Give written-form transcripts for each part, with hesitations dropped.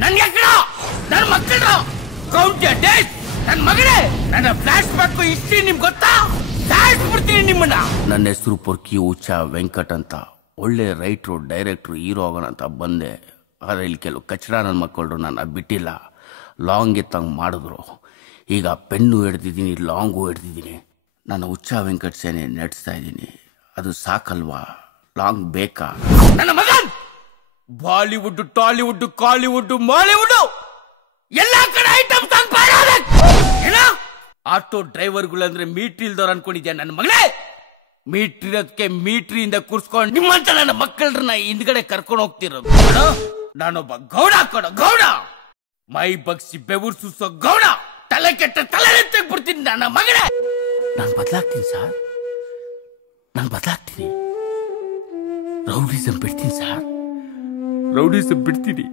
ನನ್ ಎಕ್ಕಡ ನನ್ ಮಕ್ಕಳ ಕೌಂಟ್ ಡೇಸ್ ನನ್ ಮಗನೇ ನನ್ನ ಫ್ಲಾಶ್ ಬ್ಯಾಕ್ ಹಿಸ್ಟ್ರಿ ನಿಮ್ಗೆ ಗೊತ್ತಾ ಸಾಯಿಸ್ಬಿಡ್ತೀನಿ ನಿಮ್ಮನ್ನ. ನನ್ನ ಹೆಸರು ಪೊರ್ಕಿ ಉಚ್ಚ ವೆಂಕಟ್ ಅಂತ. ಒಳ್ಳೆ ರೈಟ್ರು ಡೈರೆಕ್ಟ್ರು ಹೀರೋ ಆಗೋಣ ಅಂತ ಬಂದೆ. ಆದರೆ ಇಲ್ಲಿ ಕೆಲವು ಕಚಡ ನನ್ನ ಮಕ್ಕಳು ನನ್ನ ಬಿಟ್ಟಿಲ್ಲ. ಲಾಂಗ್ ಎತ್ತಂಗೆ ಮಾಡಿದ್ರು. ಈಗ ಪೆನ್ನು ಹಿಡ್ದಿದ್ದೀನಿ, ಲಾಂಗು ಹಿಡ್ದಿದ್ದೀನಿ. ನಾನು ಉಚ್ಚ ವೆಂಕಟ್ ಸೇನೆ ನಡೆಸ್ತಾ ಇದ್ದೀನಿ. ಅದು ಸಾಕಲ್ವಾ? ಲಾಂಗ್ ಬೇಕಾ? ನನ್ನ ಮಗನ್ ಬಾಲಿವುಡ್, ಟಾಲಿವುಡ್, ಕಾಲಿವುಡ್, ಮಾಲಿವುಡ್ ಎಲ್ಲಾ ಕಡೆ ಐಟಮ್ ಸಾಂಗ್ ಏನ? ಆಟೋ ಡ್ರೈವರ್ಗಳಂದ್ರೆ ಮೀಟ್ರಿ ಇಲ್ದವ್ರು ಅನ್ಕೊಂಡಿದ್ಯಾ ನನ್ನ ಮಗಳೇ? ಮೀಟ್ರಿ ಇರೋದಕ್ಕೆ ಮೀಟ್ರಿಯಿಂದ ಕೂರ್ಸ್ಕೊಂಡು ನಿಮ್ಮಂತ ನನ್ನ ಮಕ್ಕಳನ್ನ ಹಿಂದ್ಗಡೆ ಕರ್ಕೊಂಡು ಹೋಗ್ತಿರೋದು. ನಾನೊಬ್ಬ ಗೌಡ ಕೊಡ ಗೌಡ, ಮೈ ಬಗ್ಸಿ ಬೆವರು ಸುಸೋ ಗೌಡ. ತಲೆ ಕೆಟ್ಟ ತಲೆ ತೆಗ್ಬಿಡ್ತೀನಿ ನನ್ನ ಮಗಳೇ. ನಾನು ಬದಲಾಗ್ತೀನಿ ಸರ್, ನಾನು ಬದಲಾಗ್ತೀನಿ. ರೌಡಿಸಂ ಬಿಡ್ತೀನಿ ಸರ್, ರೌಡಿಸಂ ಬಿಡ್ತೀನಿ.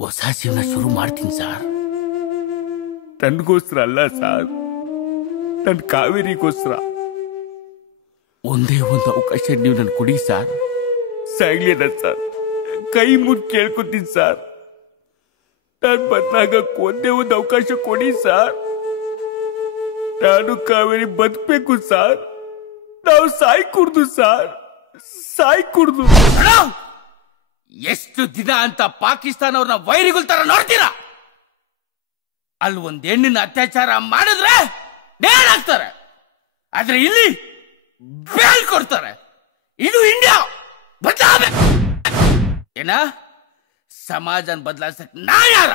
ಹೊಸ ಜೀವನ ಶುರು ಮಾಡ್ತೀನಿ ಸರ್. ನನ್ಗೋಸ್ಕರ ಅಲ್ಲ ಸರ್, ನನ್ನ ಕಾವೇರಿಗೋಸ್ಕರ. ಒಂದೇ ಒಂದು ಅವಕಾಶ ನೀವು ನನ್ ಕೊಡಿ ಸರ್. ಸಾಗ್ಲಿನ ಸರ್, ಕೈ ಮುಗಿ ಕೇಳ್ಕೊತೀನಿ ಸರ್. ನಾನು ಬದಲಾಗಕ್ಕೆ ಒಂದೇ ಒಂದು ಅವಕಾಶ ಕೊಡಿ ಸರ್. ನಾನು ಕಾವೇರಿ ಬದುಕಬೇಕು ಸರ್. ನಾವು ಸಾಯ್ ಕುಡ್ದು ಸರ್, ಸಾಯ್ ಕುಡ್ದು. ಎಷ್ಟು ದಿನ ಅಂತ ಪಾಕಿಸ್ತಾನ ಅವ್ರನ್ನ ವೈರಿಗಳ ತರ ನೋಡ್ತೀರಾ? ಅಲ್ಲಿ ಒಂದ್ ಹೆಣ್ಣಿನ ಅತ್ಯಾಚಾರ ಮಾಡಿದ್ರೆ ನೇಣಾಕ್ತಾರೆ, ಆದ್ರೆ ಇಲ್ಲಿ ಬೇಲ್ ಕೊಡ್ತಾರೆ. ಇದು ಇಂಡಿಯಾ. ಬದಲಾಗಬೇಕು ಏನ? ಸಮಾಜನ ಬದಲಾಯಿಸಕ್ ನಾ ಯಾರ?